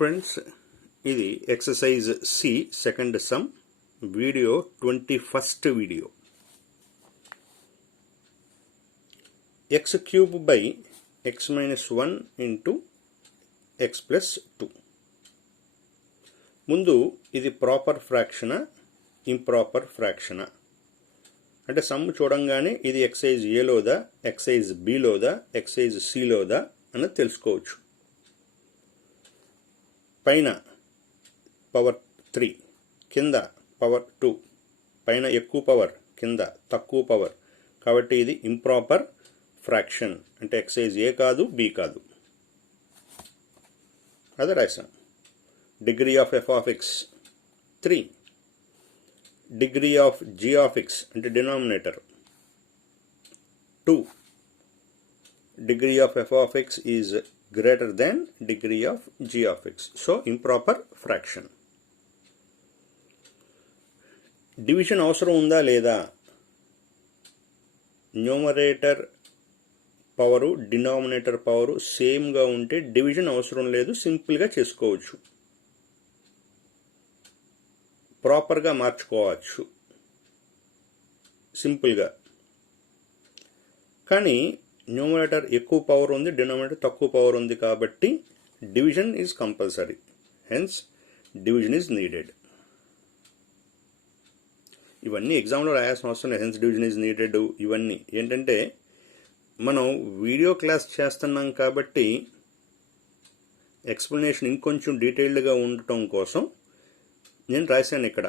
Friends, ఇది exercise C second sum video 21st video. X cube by x minus 1 into x plus 2. ముందు ఇది proper ఫ్రాక్షనా improper ఫ్రాక్షనా అంటే some చూడంగానే ఇది excise ఏలోదా excise బిలోదా excise సిలోదా అన్నది తెలుసుకోవచ్చు. పైన పవర్ 3, కింద పవర్ 2, పైన ఎక్కువ పవర్ కింద తక్కువ పవర్, కాబట్టి ఇది ఇంప్రాపర్ ఫ్రాక్షన్ అంటే ఎక్సైజ్ ఏ కాదు బి కాదు. అదే రాసాం. Degree of f of x 3, degree of g of x అంటే denominator 2, degree of f of x is greater than degree of g of x. So improper fraction. Division అవసరం ఉందా లేదా? Numerator power denominator power సేమ్గా ఉంటే division అవసరం లేదు, సింపుల్గా చేసుకోవచ్చు, ప్రాపర్గా మార్చుకోవచ్చు సింపుల్గా. కానీ న్యూమరేటర్ ఎక్కువ పవర్ ఉంది, డినామినేటర్ తక్కువ పవర్ ఉంది, కాబట్టి division is compulsory. Hence division is needed. ఇవన్నీ ఎగ్జామ్లో రాయాల్సిన అవసరం లేదు. హెన్స్ డివిజన్ ఈజ్ నీడెడ్ ఇవన్నీ ఏంటంటే మనం వీడియో క్లాస్ చేస్తున్నాం కాబట్టి ఎక్స్ప్లెనేషన్ ఇంకొంచెం డీటెయిల్డ్గా ఉండటం కోసం నేను రాశాను. ఇక్కడ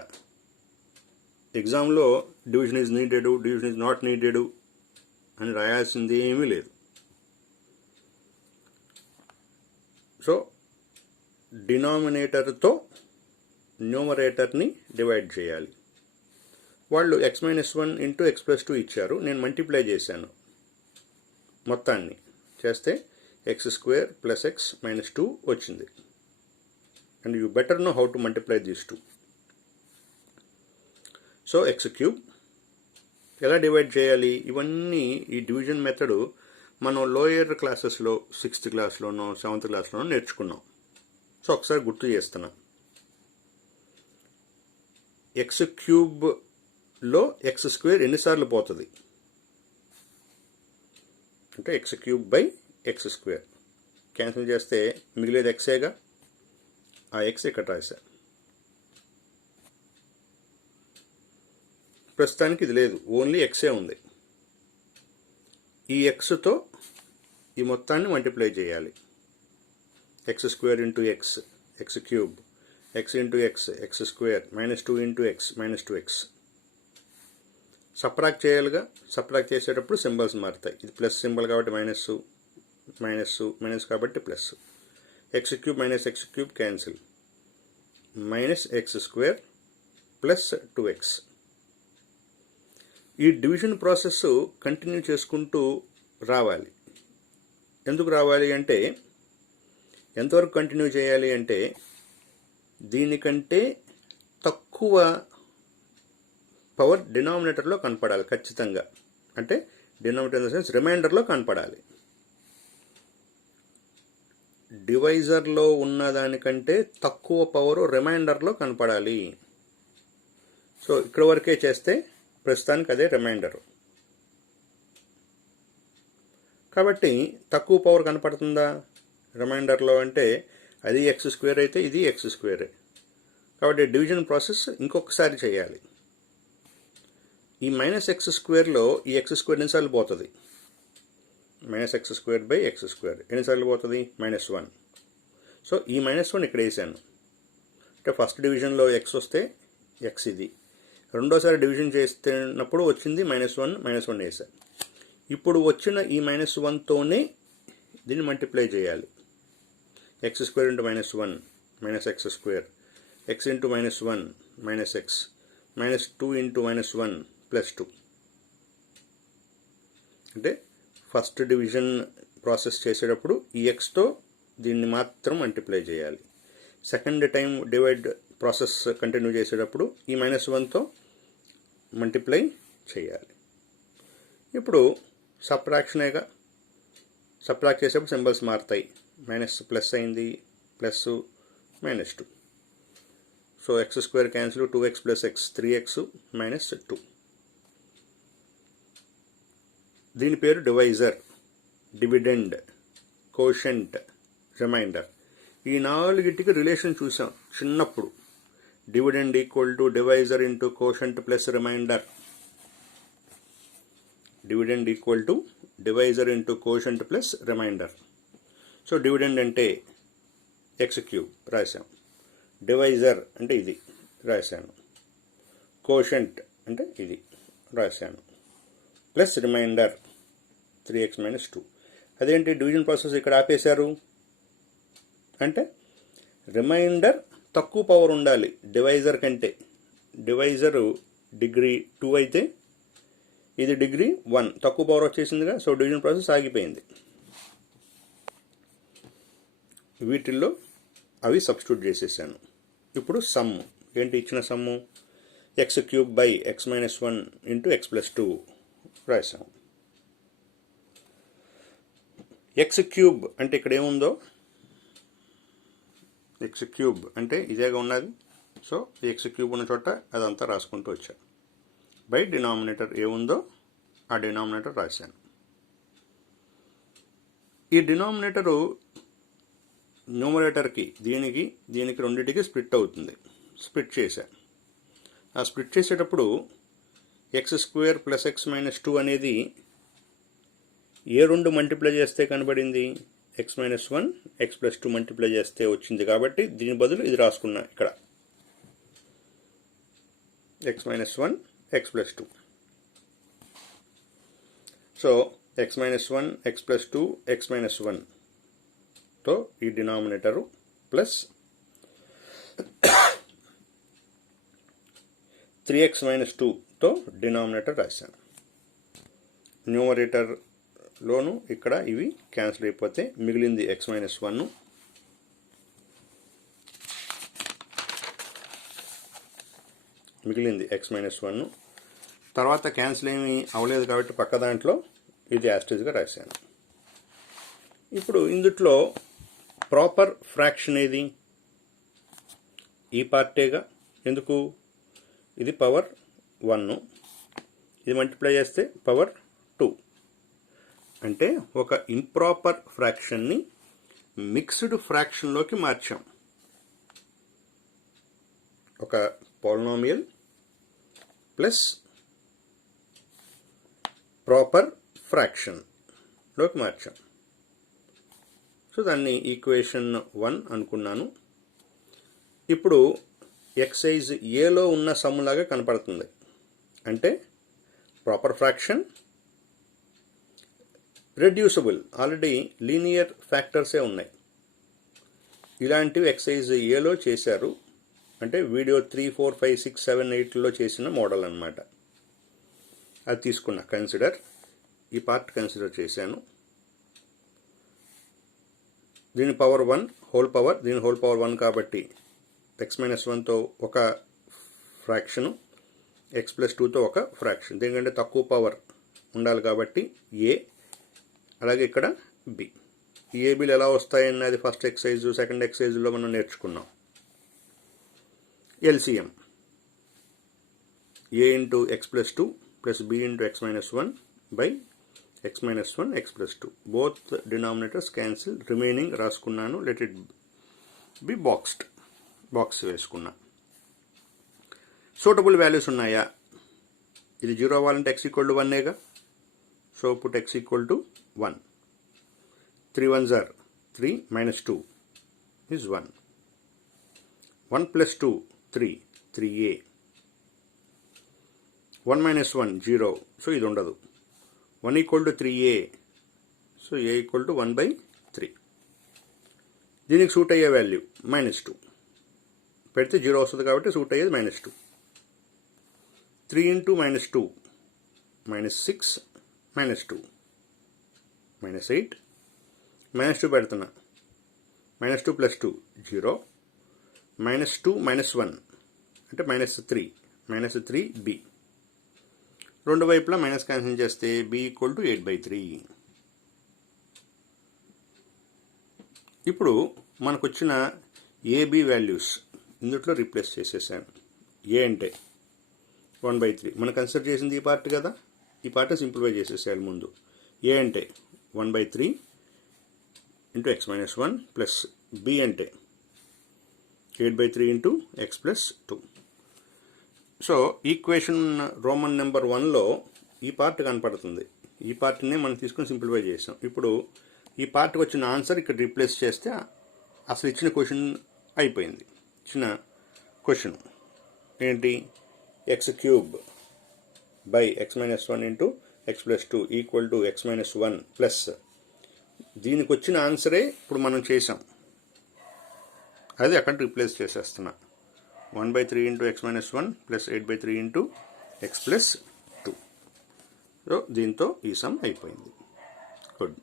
ఎగ్జామ్లో division is needed, division is not needed అని రాయాల్సింది ఏమీ లేదు. సో డినామినేటర్తో న్యూమరేటర్ని డివైడ్ చేయాలి. వాళ్ళు X minus 1 into x plus 2 ఇచ్చారు, నేను మల్టిప్లై చేశాను. మొత్తాన్ని చేస్తే X square plus x minus 2 వచ్చింది. And you better know how to multiply these 2. So X cube ఎలా డివైడ్ చేయాలి, ఇవన్నీ ఈ డివిజన్ మెథడ్ మనం లోయర్ క్లాసెస్లో 6th క్లాస్లోనో 7th క్లాస్లోనో నేర్చుకున్నాం. సో ఒకసారి గుర్తు చేస్తున్నాం. ఎక్స్ క్యూబ్లో ఎక్స్ స్క్వేర్ ఎన్నిసార్లు పోతుంది అంటే X cube by X square. Cancel చేస్తే మిగిలేది ఎక్సేగా, ఆ ఎక్స్ ఇక్కడ రాశా. ప్రస్తుతానికి ఇది లేదు, ఓన్లీ ఎక్సే ఉంది. ఈ ఎక్స్తో ఈ మొత్తాన్ని మల్టిప్లై చేయాలి. X square into x, x cube, x into x, x square, minus 2 into x, minus 2x. Subtract చేయాలిగా, సబ్ట్రాక్ట్ చేసేటప్పుడు సింబల్స్ మారుతాయి. ఇది ప్లస్ సింబల్ కాబట్టి మైనస్, మైనస్ మైనస్ కాబట్టి plus. X cube minus x cube cancel, minus x square plus 2x. ఈ division process continue చేసుకుంటూ రావాలి. ఎందుకు రావాలి అంటే, ఎంతవరకు కంటిన్యూ చేయాలి అంటే దీనికంటే తక్కువ పవర్ డినామినేటర్లో కనపడాలి ఖచ్చితంగా. అంటే డినామినేటర్ ఇన్ ద సెన్స్ రిమైండర్లో కనపడాలి. డివైజర్లో ఉన్నదానికంటే తక్కువ పవర్ రిమైండర్లో కనపడాలి. సో ఇక్కడ వరకే చేస్తే ప్రస్తుతానికి అదే రిమైండర్. కాబట్టి తక్కువ పవర్ కనపడుతుందా రిమైండర్లో అంటే అది ఎక్స్ స్క్వేర్ అయితే ఇది ఎక్స్ స్క్వేరే. కాబట్టి డివిజన్ ప్రాసెస్ ఇంకొకసారి చేయాలి. ఈ మైనస్ ఎక్స్ స్క్వేర్లో ఈ ఎక్స్ స్క్వేర్ ఎన్నిసార్లు పోతుంది? Minus x square by X square ఎన్నిసార్లు పోతుంది? -1. సో ఈ -1 ఇక్కడ వేసాను. అంటే ఫస్ట్ డివిజన్లో ఎక్స్ వస్తే ఎక్స్ ఇది, రెండోసారి డివిజన్ చేస్తున్నప్పుడు వచ్చింది -1 వేసాను. ఇప్పుడు వచ్చిన ఈ -1తోనే దీన్ని మల్టిప్లై చేయాలి. X square into -1 minus x square, X into -1 minus X, minus 2 into -1 plus 2. అంటే ఫస్ట్ డివిజన్ ప్రాసెస్ చేసేటప్పుడు ఈ ఎక్స్తో దీన్ని మాత్రం మల్టిప్లై చేయాలి. Second time divide process continue చేసేటప్పుడు ఈ -1తో మల్టిప్లై చేయాలి. ఇప్పుడు సబ్ట్రాక్షనేగా, సబ్ట్రాక్ట్ చేసేప్పుడు సింబల్స్ మారుతాయి. మైనస్ ప్లస్ అయింది, plus minus 2. So x square cancel 2x plus x 3x minus 2. దీని పేరు డివైజర్, డివిడెండ్, కోషెంట్, రిమైండర్. ఈ నాలుగిటికి రిలేషన్ చూసాం చిన్నప్పుడు. Dividend equal to divisor into quotient plus remainder. Dividend equal to divisor into quotient plus remainder. So dividend అంటే X cube రాశాం, divisor అంటే ఇది రాశాను, quotient అంటే ఇది రాశాను, ప్లస్ రిమైండర్ 3x minus 2. అదేంటి డివిజన్ ప్రాసెస్ ఇక్కడ ఆపేశారు అంటే రిమైండర్ తక్కువ పవర్ ఉండాలి డివైజర్ కంటే. డివైజరు డిగ్రీ 2 అయితే ఇది డిగ్రీ 1, తక్కువ పవర్ వచ్చేసిందిగా. సో డివిజన్ ప్రాసెస్ ఆగిపోయింది. వీటిల్లో అవి సబ్స్టిట్యూట్ చేసేసాను. ఇప్పుడు సమ్ ఏంటి ఇచ్చిన sum, x cube by x minus 1 into x plus 2 రాసాం. ఎక్స్ క్యూబ్ అంటే ఇక్కడ ఏముందో, ఎక్స్ క్యూబ్ అంటే ఇదేగా ఉన్నది. సో ఎక్స్ క్యూబ్ ఉన్న చోట అదంతా రాసుకుంటూ వచ్చాను. బై డినామినేటర్ ఏముందో ఆ డినామినేటర్ రాశాను. ఈ డినామినేటరు న్యూమరేటర్కి దీనికి రెండింటికి స్ప్లిట్ అవుతుంది. స్ప్లిట్ చేశాను. ఆ స్ప్లిట్ చేసేటప్పుడు x square plus x minus 2 అనేది ఏ రెండు మల్టిప్లై చేస్తే కనబడింది, x minus 1 x plus 2 multiply చేస్తే వచ్చింది. కాబట్టి దీని బదులు ఇది రాసుకున్నా ఇక్కడ, x minus 1 x plus 2. So x minus 1 x plus 2 x minus 1తో ఈ డినామినేటరు ప్లస్ 3x మైనస్ 2తో డినామినేటర్ రాశాను. న్యూమరేటర్లోను ఇక్కడ ఇవి క్యాన్సిల్ అయిపోతే మిగిలింది x మైనస్ 1. మిగిలింది x మైనస్ 1. తర్వాత క్యాన్సిల్ ఏమీ అవ్వలేదు కాబట్టి పక్క దాంట్లో ఇది యాస్టేజ్గా రాశాను. ఇప్పుడు ఇందుట్లో ప్రాపర్ ఫ్రాక్షన్ ఏది, ఈ పార్టేగా. ఎందుకు, ఇది పవర్ 1, ఇది మల్టిప్లై చేస్తే పవర్ 2. అంటే ఒక ఇంప్రాపర్ ఫ్రాక్షన్ని మిక్స్డ్ ఫ్రాక్షన్లోకి మార్చాం. ఒక పాలినామియల్ ప్లస్ ప్రాపర్ ఫ్రాక్షన్లోకి మార్చాం. సో దాన్ని ఈక్వేషన్ 1 అనుకున్నాను. ఇప్పుడు ఎక్సైజ్ ఏలో ఉన్న సమ్ములాగా కనపడుతుంది. అంటే proper fraction, reducible, already linear ఫ్యాక్టర్సే ఉన్నాయి. ఇలాంటివి ఎక్సైజ్ ఏలో చేశారు. అంటే వీడియో 3, 4, 5, 6, 7, 8లో చేసిన మోడల్ అన్నమాట. అది తీసుకున్నా కన్సిడర్, ఈ పార్ట్ కన్సిడర్ చేశాను. దీని పవర్ 1 హోల్ పవర్, దీని హోల్ పవర్ 1 కాబట్టి x మైనస్ 1తో ఒక ఫ్రాక్షను, x ప్లస్ 2తో ఒక ఫ్రాక్షన్. దీనికంటే తక్కువ పవర్ ఉండాలి కాబట్టి a, అలాగే ఇక్కడ b. ఈ ఏబీలు ఎలా వస్తాయన్నది ఫస్ట్ ఎక్సైజ్ సెకండ్ ఎక్సైజ్లో మనం నేర్చుకున్నాం. LCM a into x plus 2 plus b into x minus 1 by x minus 1 x plus 2. Both denominators cancel, remaining రాసుకున్నాను. Let it be boxed, box వేసుకున్నా. సూటబుల్ వాల్యూస్ ఉన్నాయా, ఇది 0 అవ్వాలంటే x ఈక్వల్ టు 1ఏగా. So put x equal to 1. 3 1s are 3 minus 2 is 1. 1 plus 2 3, 3a. 1 minus 1 0, so ఇది ఉండదు. 1 equal to 3a, so a equal to 1 by 3. దీనికి suit అయ్యే value -2 పెడితే 0 వస్తుంది కాబట్టి సూట్ అయ్యేది -2. 3 ఇంటూ -2 -6 -2 -8. -2 పెడుతున్నా, -2 ప్లస్ 2 0, -2 -1 అంటే -3, -3b. రెండు వైపులా మైనస్ క్యాన్సిల్ చేస్తే b ఈక్వల్ టు 8/3. ఇప్పుడు మనకు వచ్చిన ఏబి వాల్యూస్ ఇందులో రీప్లేస్ చేసేసాను. ఏ అంటే 1/3 మనం కన్సిడర్ చేసింది ఈ పార్ట్ కదా, ఈ పార్ట్ సింప్లిఫై చేసేసాను ముందు. ఏ అంటే 1/3 into x minus 1 plus B అంటే 8/3 into x plus 2. So equation Roman number 1లో ఈ పార్ట్ కనపడుతుంది. ఈ పార్ట్నే మనం తీసుకొని సింప్లిఫై చేసాం. ఇప్పుడు ఈ పార్ట్కి వచ్చిన ఆన్సర్ ఇక్కడ రీప్లేస్ చేస్తే అసలు ఇచ్చిన క్వశ్చన్ అయిపోయింది. ఇచ్చిన క్వశ్చన్ ఏంటి, x³ by x minus 1 into x plus 2 equal to x minus 1 plus దీనికి వచ్చిన ఆన్సరే ఇప్పుడు మనం చేసాం, అది అక్కడ రీప్లేస్ చేసేస్తున్నా. 1/3 into x minus 1 plus 8/3 into x plus 2. So దీంతో ఈ సమ్ అయిపోయింది. గుడ్.